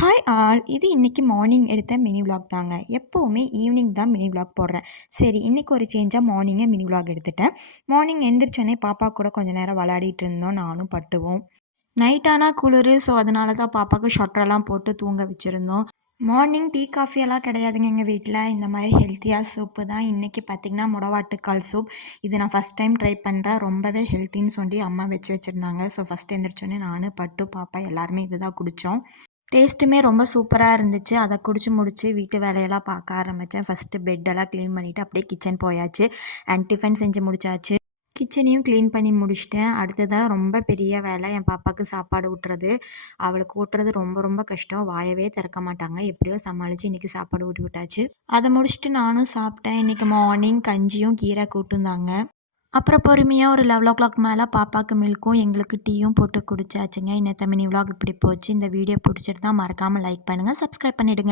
Hi all இது இன்றைக்கி morning எடுத்த மினி விலாக் தாங்க. எப்போவுமே ஈவினிங் தான் மினி விலாக் போடுறேன். சரி இன்றைக்கி ஒரு சேஞ்சாக மார்னிங்கே மினி விலாக் எடுத்துட்டேன். மார்னிங் எந்திரிச்சோன்னே பாப்பா கூட கொஞ்சம் நேரம் விளையாடிட்டு இருந்தோம் நானும் பட்டுவோம். நைட் ஆனால் குளிர், ஸோ அதனால தான் பாப்பாவுக்கு ஷொட்டரெல்லாம் போட்டு தூங்க வச்சுருந்தோம். மார்னிங் டீ காஃபியெல்லாம் கிடையாதுங்க எங்கள் வீட்டில். இந்த மாதிரி ஹெல்த்தியாக சூப்பு தான். இன்றைக்கி பார்த்திங்கன்னா முடவாட்டுக்கால் சூப். இது நான் ஃபஸ்ட் டைம் ட்ரை பண்ணுறேன். ரொம்பவே ஹெல்த்தின்னு சொல்லி அம்மா வச்சுருந்தாங்க. ஸோ ஃபஸ்ட் எந்திரிச்சோன்னே நான், பட்டு, பாப்பா எல்லாருமே இது தான் குடித்தோம். டேஸ்ட்டுமே ரொம்ப சூப்பராக இருந்துச்சு. அதை குடிச்சு முடிச்சு வீட்டு வேலையெல்லாம் பார்க்க ஆரம்பித்தேன். ஃபஸ்ட்டு பெட்டெல்லாம் க்ளீன் பண்ணிவிட்டு அப்படியே கிச்சன் போயாச்சு. அண்ட் டிஃபன் செஞ்சு முடிச்சாச்சு. கிச்சனையும் க்ளீன் பண்ணி முடிச்சிட்டேன். அடுத்ததாக ரொம்ப பெரிய வேலை என் பாப்பாவுக்கு சாப்பாடு ஊட்டுறது. அவளுக்கு ஊட்டுறது ரொம்ப ரொம்ப கஷ்டம். வாயவே திறக்க மாட்டாங்க. எப்படியோ சமாளித்து இன்றைக்கி சாப்பாடு ஊட்டி விட்டாச்சு. அதை முடிச்சுட்டு நானும் சாப்பிட்டேன். இன்றைக்கி மார்னிங் கஞ்சியும் கீரை கூட்டும் தாங்க. அப்புறம் பொறுமையாக ஒரு 11 மேலே பாப்பாவுக்கு மில்க்கும் எங்களுக்கு டீயும் போட்டு குடிச்சாச்சுங்க. இன்னத்த மினி விலாக் இப்படி போச்சு. இந்த வீடியோ பிடிச்சிருந்தா மறக்காமல் லைக் பண்ணுங்கள், சப்ஸ்கிரைப் பண்ணிவிடுங்க.